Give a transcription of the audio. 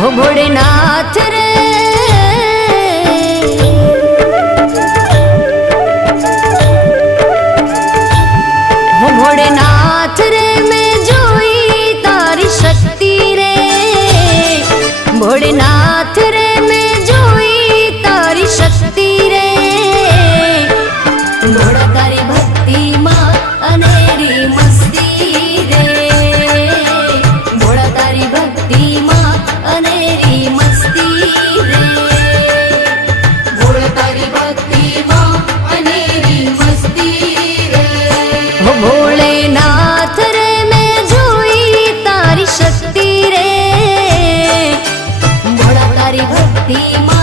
હો ભોળેનાથ રે. હો ભોળેનાથ રે મેં જોઈ તારી શક્તિ રે. ભોળેનાથ રે party.